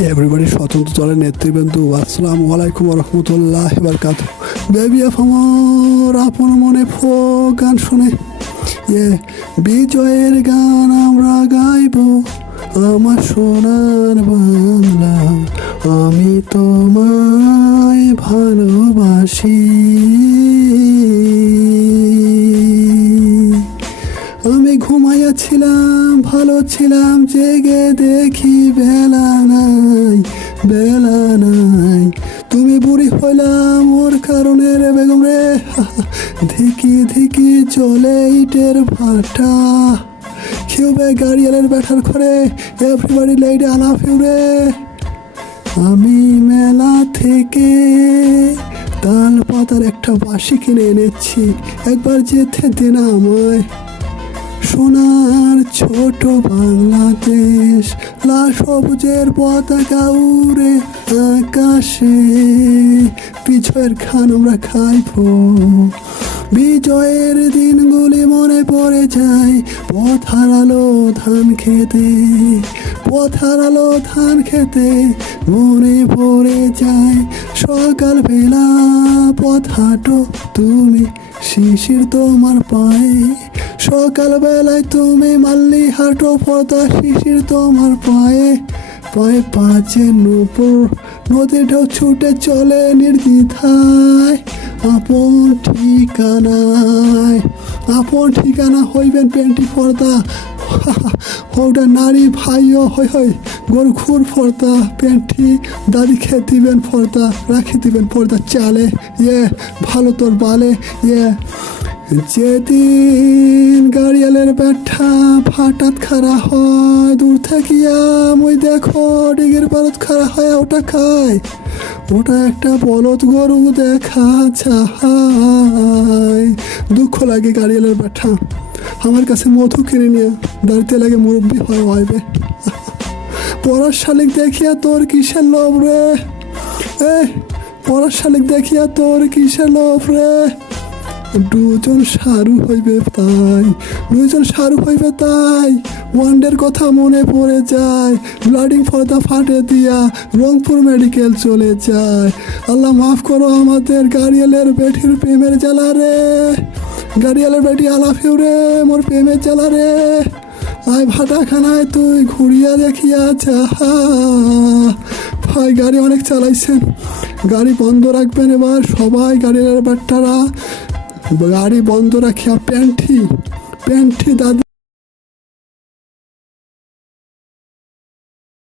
Everybody স্বতন্ত্র দলের নেতৃবৃন্দ, আসসালামু আলাইকুম রহমতুল্লাহ বারকাতুহু। বেবি এফ আমার আপন মনে ফোক গান শুনে বিজয়ের গান আমরা গাইব, আমার সোনার বাংলা, আমি তোমায় ভালোবাসি। আমি ঘুমাইয়াছিলাম, ভালো ছিলাম, জেগে দেখি বেলা নাই, বেলা নাই। তুমি বুড়ি হইলাম ওর কারণে রে বেগম রে, ধিকি ধিকি চলে ইটের ভাটা। কিউবে গাড়িয়ালের ব্যাটার করে everybody lady I love you রে। আমি মেলা থেকে তাল পাতার একটা বাঁশি কিনে এনেছি, একবার যেতে দে না আমায়। সোনার ছোট বাংলাদেশ, লাল সবুজের পতাকা উড়ে আকাশে, বিজয়ের খান আমরা খাইব। বিজয়ের দিনগুলি মনে পড়ে যায়, পথ হারালো ধান খেতে, পথ হারালো ধান খেতে মনে পড়ে যায়। সকালবেলা পথ হাঁটো তুমি, শিশির তোমার পায়ে, সকালবেলায় তুমি মাল্লি হাঁটো পথা, শিশির তোমার পায়ে, পায়ে পাচে নূপুর নদীটাও ছুটে চলে নির্দ্বিধায়। আপন ঠিকানায়, আপন ঠিকানা হইবেন পেন্টি ফর্দা, ওটা নারী ভাইও হই হই গরুখুর ফর্দা, পেন্টি দাদি খেয়ে দিবেন ফর্দা, রাখি দিবেন ফর্দা চালে, ভালো তোর বালে। যেদিন গাড়িয়ালের ব্যাঠা ফাটাত খারা হয়, দূর থাকিয়া মই দেখো ডিগের পারত খারা হয়, ওটা খায়, ওটা একটা বলদ গরু দেখা যায়। দুঃখ লাগে গাড়িয়ালের ব্যাঠা আমার কাছে মধু কিনে নিয়ে দাঁড়িতে লাগে মুরব্বী হয় হইবে। পড়ার শালিক দেখিয়া তোর কিসের লোভ রে, পড়ার শালিক দেখিয়া তোর কিসের লোভ রে। দুজন সারু হইবে তাই, দুজন সারু হইবে তাই, ওয়ানডের কথা মনে পড়ে যায়, ব্লাডিং ফর্দা ফাটে দিয়া রংপুর মেডিকেল চলে যায়। আল্লাহ মাফ করো আমাদের গাড়িয়ালের বেটির প্রেমের জ্বালা রে, গাড়িয়ালের বেটি আই লাভ ইউ রে, মোর প্রেমের জ্বালা রে। আয় ভাটাখানায় তুই ঘুরিয়া দেখিয়া যা। ভাই গাড়ি অনেক চালাইছেন, গাড়ি বন্ধ রাখবেন এবার সবাই, গাড়িয়ালের বাট্টারা গাড়ি বন্ধ রাখিয়া প্যান্টি প্যান্টি দাদি